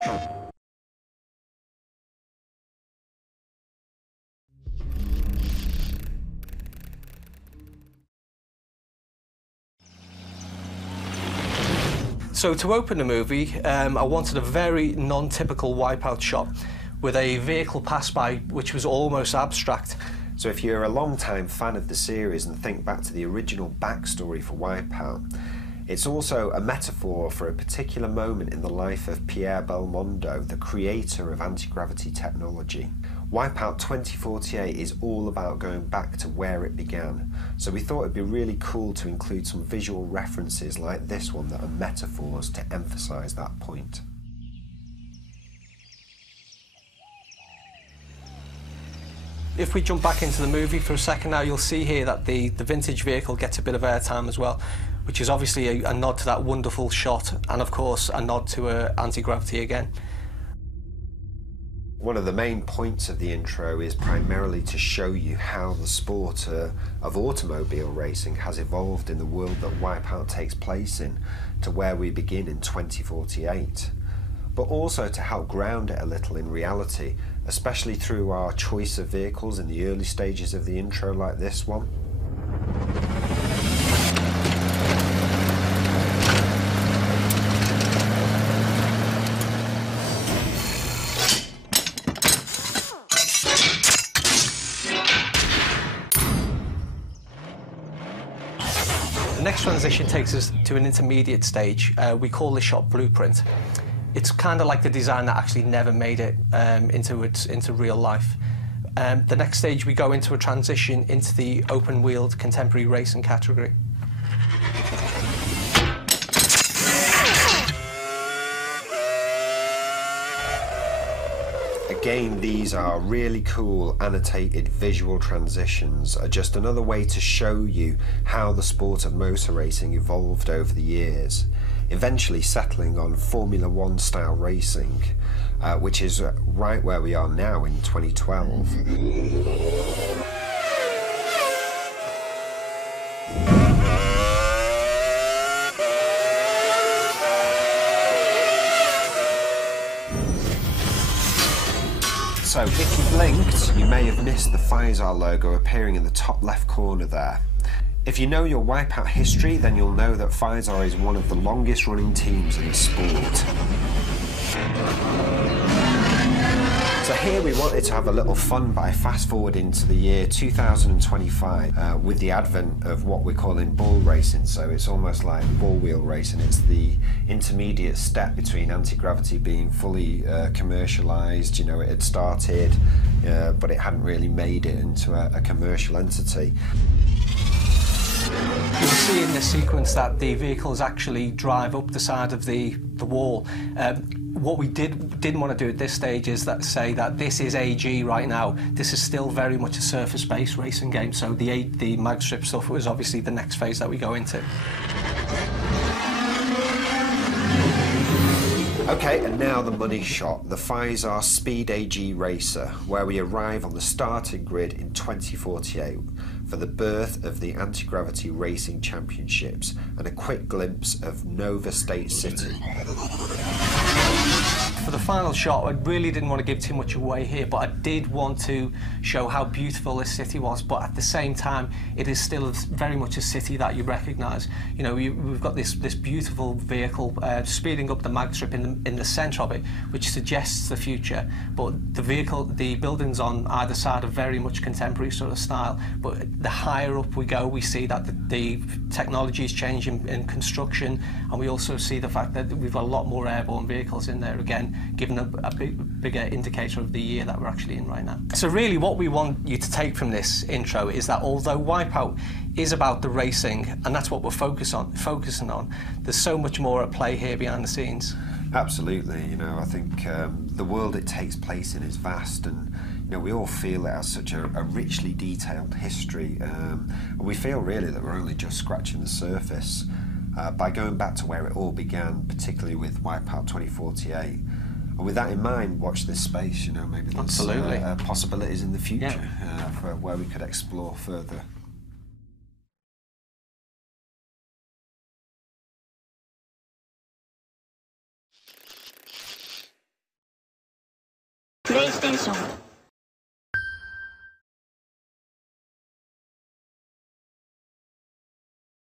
So to open the movie, I wanted a very non-typical WipEout shot with a vehicle pass by which was almost abstract. So if you're a long-time fan of the series and think back to the original backstory for WipEout, it's also a metaphor for a particular moment in the life of Pierre Belmondo, the creator of anti-gravity technology. WipEout 2048 is all about going back to where it began, so we thought it'd be really cool to include some visual references like this one that are metaphors to emphasise that point. If we jump back into the movie for a second now, you'll see here that the vintage vehicle gets a bit of airtime as well, which is obviously a nod to that wonderful shot, and of course a nod to anti-gravity again. One of the main points of the intro is primarily to show you how the sport of automobile racing has evolved in the world that WipEout takes place in, to where we begin in 2048. But also to help ground it a little in reality, especially through our choice of vehicles in the early stages of the intro like this one. The next transition takes us to an intermediate stage. We call this shot Blueprint. It's kind of like the design that actually never made it into real life. The next stage we go into a transition into the open-wheeled contemporary racing category. Again, these are really cool annotated visual transitions, are just another way to show you how the sport of motor racing evolved over the years, eventually settling on Formula One style racing, which is right where we are now in 2012. So if you blinked, you may have missed the Pfizer logo appearing in the top left corner there. If you know your WipEout history, then you'll know that Pfizer is one of the longest running teams in the sport. So here we wanted to have a little fun by fast forwarding to the year 2025 with the advent of what we're calling ball racing. So it's almost like ball wheel racing. It's the intermediate step between anti-gravity being fully commercialised. You know, it had started, but it hadn't really made it into a commercial entity. You'll see in this sequence that the vehicles actually drive up the side of the wall. What we didn't want to do at this stage is say that this is AG right now. This is still very much a surface-based racing game, so the mag strip stuff was obviously the next phase that we go into. Okay, and now the money shot, the Pfizer Speed AG Racer, where we arrive on the starting grid in 2048 for the birth of the Anti-Gravity Racing Championships and a quick glimpse of Nova State City. For the final shot, I really didn't want to give too much away here, but I did want to show how beautiful this city was, but at the same time, it is still very much a city that you recognise. You know, we've got this beautiful vehicle speeding up the mag strip in the centre of it, which suggests the future, but the buildings on either side are very much contemporary sort of style, but the higher up we go, we see that the technology is changing in construction, and we also see the fact that we've got a lot more airborne vehicles in there again, giving a bigger indicator of the year that we're actually in right now. So really what we want you to take from this intro is that although WipEout is about the racing, and that's what we're focusing on, there's so much more at play here behind the scenes. Absolutely, you know, I think the world it takes place in is vast, and you know, we all feel it has such a richly detailed history, and we feel really that we're only just scratching the surface by going back to where it all began, particularly with WipEout 2048. And with that in mind, watch this space, you know, maybe there's possibilities in the future for where we could explore further. プレイステーション